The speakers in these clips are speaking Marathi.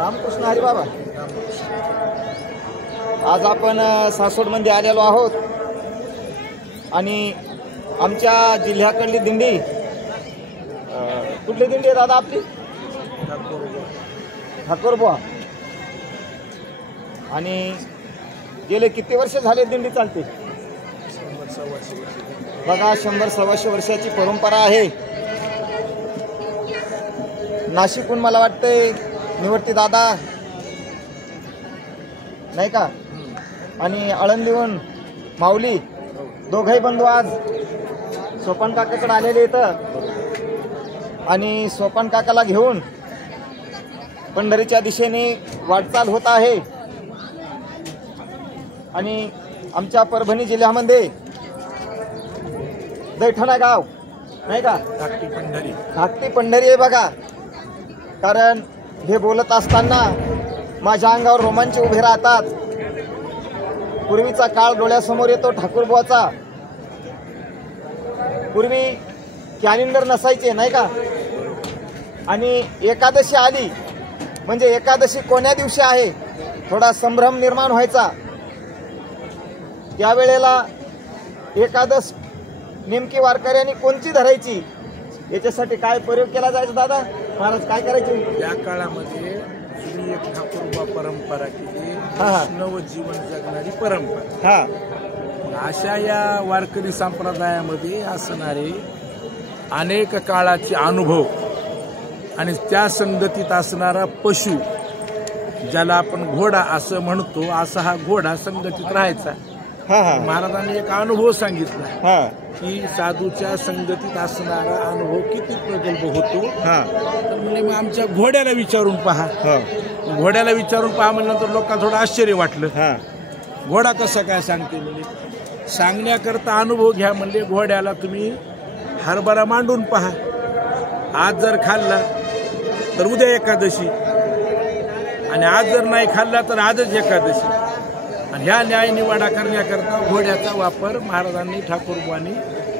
रामकृष्ण हरी बाबा। आज आपण सासवडमध्ये आलेलो आहोत आणि आमच्या जिल्ह्याकडली दिंडी, कुठली दिंडी आहे दादा आपली? ठाकूरबुवा। आणि गेले किती वर्ष झाले दिंडी चालते? बघा 100-125 वर्षाची परंपरा आहे। नाशिकहून मला वाटतंय निवर्ती दादा नाही का, आणि आळंदीहून माऊली, दोघंही बंधू आज सोपान काकाकडे आलेले इथं आणि सोपान काकाला घेऊन पंढरीच्या दिशेने वाटचाल होत आहे। आणि आमच्या परभणी जिल्ह्यामध्ये दैठणा गाव नाही का, धाकटी पंढरी आहे बघा। कारण हे बोलत असताना माझ्या अंगावर रोमांच उभे राहतात। पूर्वीचा काळ डोळ्यासमोर येतो ठाकूरबुवाचा। पूर्वी कॅलेंडर नसायचे नाही का, आणि एकादशी आली म्हणजे एकादशी कोण्या दिवशी आहे थोडा संभ्रम निर्माण व्हायचा। त्यावेळेला एकादश नेमकी वारकऱ्यांनी कोणती धरायची याच्यासाठी काय प्रयोग केला जायचा दादा? महाराज काय करायचे त्या काळामध्ये? जुनी एक ठाकूरबुवा परंपरा केली, वैष्णव जीवन जगणारी परंपरा। अशा या वारकरी संप्रदायामध्ये असणारे अनेक काळाचे अनुभव आणि त्या संगतीत असणारा पशु, ज्याला आपण घोडा असं म्हणतो, असा हा घोडा संगतीत राहायचा। महाराजांनी एक अनुभव सांगितला की साधूच्या संगतीत असणारा अनुभव किती प्रगल्भ होतो। तर म्हणजे मग आमच्या घोड्याला विचारून पहा। घोड्याला विचारून पहा म्हणल्यानंतर लोकांना थोडं आश्चर्य वाटलं। घोडा कसा काय सांगते म्हणजे? सांगण्याकरता अनुभव घ्या म्हणले। घोड्याला तुम्ही हरभरा मांडून पहा, आज जर खाल्ला तर उद्या एकादशी, आणि आज जर नाही खाल्ला तर आजच एकादशी। आणि ह्या न्याय निवाडा करण्याकरता घोड्याचा वापर महाराजांनी, ठाकूरबुवांनी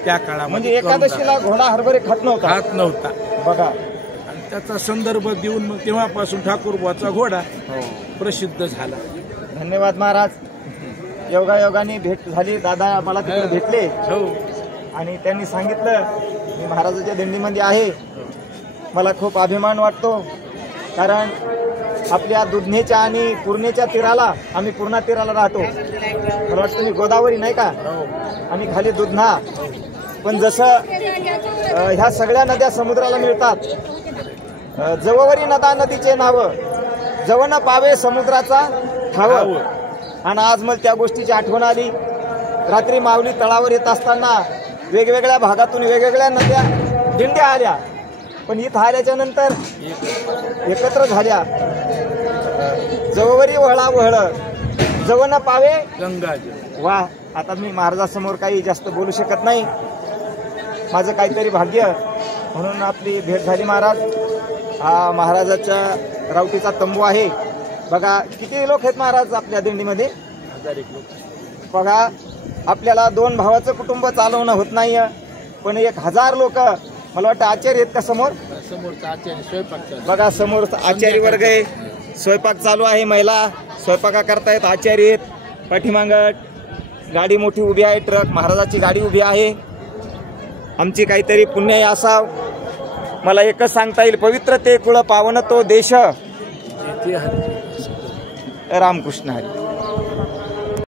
त्या काळामध्ये, म्हणजे एकादशीला घोडा हरभरे खात नव्हता बघा। आणि त्याचा संदर्भ देऊन मग तेव्हापासून ठाकूरबुवाचा घोडा प्रसिद्ध झाला। धन्यवाद महाराज। योगायोगाने भेट झाली, दादा मला तिकडे भेटले आणि त्यांनी सांगितलं मी महाराजाच्या दिंडीमध्ये आहे। मला खूप अभिमान वाटतो, कारण आपल्या दुधनेच्या आणि पूर्णेच्या तीराला, आम्ही पूर्णा तीराला राहतो, मला वाटतं तुम्ही गोदावरी नाही का, आणि खाली दुधना। पण जसं ह्या सगळ्या नद्या समुद्राला मिळतात, जववरी नदा नदीचे नाव, जव न पावे समुद्राचा ठाव। आणि आज मला त्या गोष्टीची आठवण आली। रात्री माऊली तळावर येत असताना वेगवेगळ्या भागातून वेगवेगळ्या नद्या दिंड्या आल्या, पण इथं आल्याच्या नंतर एकत्र झाल्या। जववरी वहळा वहळ, जव न पावे गंगा। वा, आता मी महाराजासमोर काही जास्त बोलू शकत नाही, माझं काहीतरी भाग्य म्हणून आपली भेट झाली महाराज। हा महाराजाच्या रावटीचा तंबू आहे बघा। किती लोक आहेत महाराज आपल्या दिंडीमध्ये? 1000 लोक बघा। आपल्याला 2 भावाचं कुटुंब चालवणं होत नाही, पण 1000 लोक, मला वाटतं आचार्य आहेत का समोर? आचार्य स्वयंपाक बघा, समोर आचार्य वर्ग आहे, स्वयंपाक चालू आहे, महिला स्वयंपाका करतायत, आचार्य आहेत। पाठीमाग गाडी मोठी उभी आहे, ट्रक, महाराजाची गाडी उभी आहे। आमची काहीतरी पुण्य असाव। मला एकच सांगता येईल, पवित्र ते कुळ पावन तो देश। रामकृष्ण हरी।